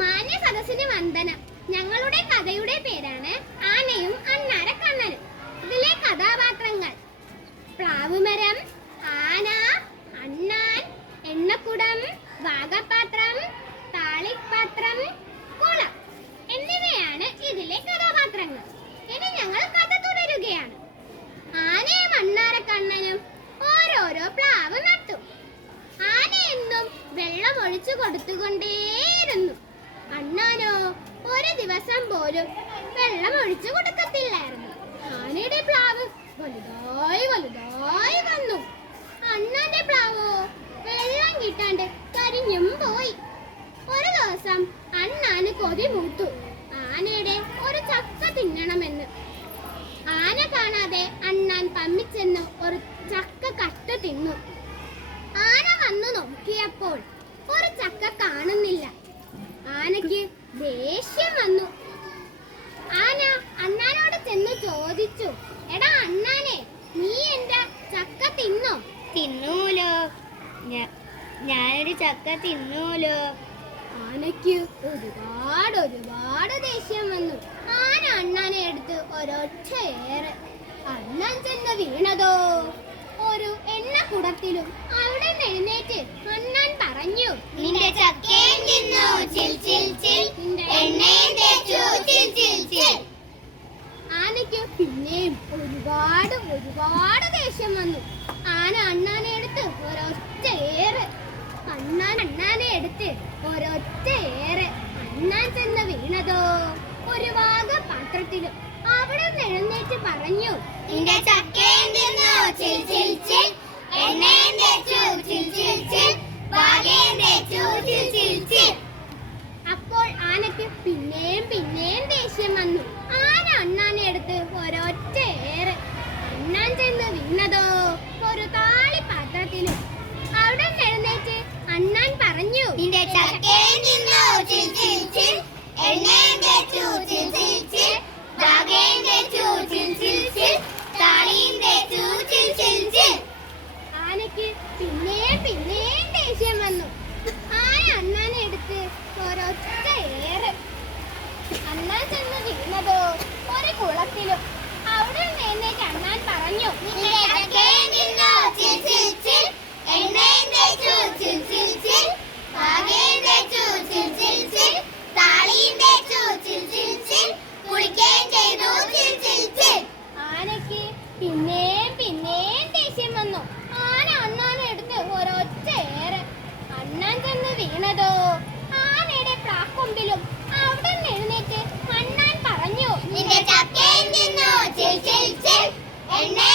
മാന്യ സദസ്സിന് വന്ദനം. ഞങ്ങളുടെ കഥയുടെ പേരാണ് ആനയും അണ്ണാരക്കണ്ണനും. ഇതിലെ കഥാപാത്രങ്ങൾ: പ്ലാവുമരം, ആന, അണ്ണാൻ, എണ്ണക്കുടം, വാഗപാത്രം, താളിപ്പാത്രം, കുളം എന്നിവയാണ് ഇതിലെ കഥാപാത്രങ്ങൾ. ഇനി ഞങ്ങൾ കഥ തുടരുകയാണ്. ആനയും അണ്ണാരക്കണ്ണനും ഓരോരോ പ്ലാവ് നട്ടു. ആന എന്നും വെള്ളം ഒഴിച്ചു കൊടുത്തുകൊണ്ടേയിരുന്നു. അണ്ണാനോ ഒരു ദിവസം പോലും വെള്ളം ഒഴിച്ചു കൊടുക്കത്തില്ലായിരുന്നു. ആനയുടെ പ്ലാവ് വലുതായി വലുതായി വന്നു. അണ്ണാന്റെ പ്ലാവോ വെള്ളം കിട്ടാണ്ട് കരിഞ്ഞും പോയി. ഒരു ദിവസം അണ്ണാന് കൊതി മൂത്തു ആനയുടെ ഒരു ചക്ക തിന്നണമെന്ന്. ആന കാണാതെ അണ്ണാൻ പമ്മിച്ചെന്ന് ഒരു ചക്ക കട്ട തിന്നു. ആന വന്നു നോക്കിയപ്പോൾ ഒരു ചക്ക കാണുന്നില്ല. ആനയ്ക്ക് ദേഷ്യം വന്നു. ആന അണ്ണാനോട് ചെന്ന് ചോദിച്ചു, എടാ അണ്ണാനെ, നീ എന്റെ ചക്ക തിന്നോ? തിന്നൂലോ, ഞാനൊരു ചക്ക തിന്നൂലോ. ആനയ്ക്ക് ഒരുപാട് ദേഷ്യം വന്നു. ആന അണ്ണാനെ എടുത്ത് ഒരൊറ്റ ഏറ്. അണ്ണാൻ ചെന്ന് വീണതോ ഒരു എണ്ണക്കുടത്തിലും. അവിടെ എഴുന്നേറ്റ് അണ്ണാൻ പറഞ്ഞു, നിന്റെ ചക്കയും തിന്നു ചിൽ ചിൽ ചിൽ, എണ്ണയും തേച്ചു ചിൽ ചിൽ ചിൽ. ആനയ്ക്ക് പിന്നെയും ഒരുപാട് ദേഷ്യം വന്നു. ആന അണ്ണാനെ എടുത്ത് ഒരൊറ്റ ഏറ്. അണ്ണാനെ എടുത്ത് ഒരൊറ്റ ഏറ്. അണ്ണാൻ ചെന്ന് വീണതോ ഒരു വാഗപാത്രത്തിലും. അവിടെ എഴുന്നേറ്റ് പറഞ്ഞു, നിന്റെ ചക്കയും തിന്നു ചിൽ ചിൽ ചിൽ, എണ്ണയും തേച്ചു ചിൽ ചിൽ ചിൽ, വാകയും തേച്ചു ചിൽ ചിൽ ചിൽ. അപ്പോൾ ആനയ്ക്ക് പിന്നെയും ദേഷ്യം വന്നു. ആന അണ്ണാനെ എടുത്ത് ഒരൊറ്റ ഏറ്. അണ്ണാൻ ചെന്ന് വീണതോ ഒരു താളിപ്പാത്രത്തിലും. അവിടെ എഴുന്നേറ്റ് അണ്ണാൻ പറഞ്ഞു, നിന്റെ ചക്കയും തിന്നു ചിൽ ചിൽ ചിൽ, എണ്ണയും തേച്ചു ചിൽ ചിൽ ചിൽ, വാകയും തേച്ചു ചിൽ ചിൽ ചിൽ, താളിയും തേച്ചു ചിൽ ചിൽ ചിൽ. ആനയ്ക്ക് പിന്നെയും ദേഷ്യം വന്നു. ആന അണ്ണാനെ എടുത്ത് ഒരൊറ്റ ഏറ്. അണ്ണാൻ ചെന്ന് വീണതോ ഒരു കുളത്തിലും. അവിടെ എഴുന്നേറ്റ് അണ്ണാൻ പറഞ്ഞു, നിന്റെ ചക്കയും തിന്നു ചിൽ ചിൽ ചിൽ, എണ്ണയും തേച്ചു ചിൽ ചിൽ ചിൽ, വാകയും തേച്ചു ചിൽ ചിൽ ചിൽ, താളിയും തേച്ചു ചിൽ ചിൽ ചിൽ, കുളിക്കുകയും ചെയ്തു ചിൽ ചിൽ ചിൽ. ആനയ്ക്ക് പിന്നെയും ദേഷ്യം വന്നു. ആന അണ്ണാനെ എടുത്ത് ഒരൊറ്റ ഏറ്. അണ്ണാൻ ചെന്ന് വീണതോ ആനയുടെ പ്ലാക്കൊമ്പിലും. അവിടെ എഴുന്നേറ്റ് അണ്ണാൻ പറഞ്ഞു, നിന്റെ ചക്കയും തിന്നു ചിൽ ചിൽ ചിൽ, എണ്ണയും